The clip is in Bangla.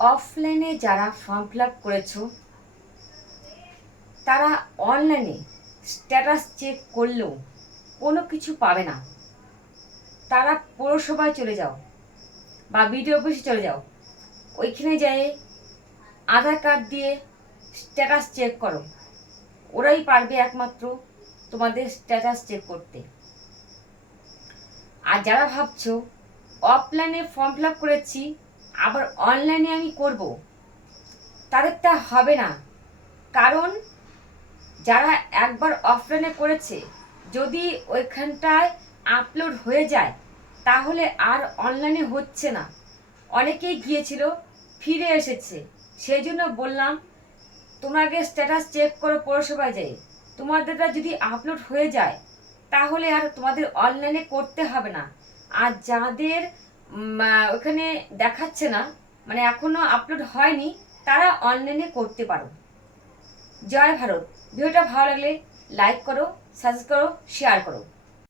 অফলাইনে যারা ফর্ম ফিল আপ করেছো তারা অনলাইনে স্ট্যাটাস চেক করলেও কোনো কিছু পাবে না। তারা পৌরসভায় চলে যাও বা বিডিও অফিসে চলে যাও, ওইখানে যেয়ে আধার কার্ড দিয়ে স্ট্যাটাস চেক করো। ওরাই পারবে একমাত্র তোমাদের স্ট্যাটাস চেক করতে। আর যারা ভাবছো অফলাইনে ফর্ম ফিল আপ করেছি আবার অনলাইনে আমি করব, তাদের তা হবে না। কারণ যারা একবার অফলাইনে করেছে, যদি ওইখানটায় আপলোড হয়ে যায় তাহলে আর অনলাইনে হচ্ছে না। অনেকেই গিয়েছিল, ফিরে এসেছে। সেই জন্য বললাম তোমরা আগে স্ট্যাটাস চেক করো পৌরসভায় যাই। তোমাদেরটা যদি আপলোড হয়ে যায় তাহলে আর তোমাদের অনলাইনে করতে হবে না। আর যাদের ওখানে দেখাচ্ছে না, মানে এখনো আপলোড হয়নি, তারা অনলাইনে করতে পারো। জয় ভারত। ভিডিওটা ভালো লাগলে লাইক করো, সাবস্ক্রাইব করো, শেয়ার করো।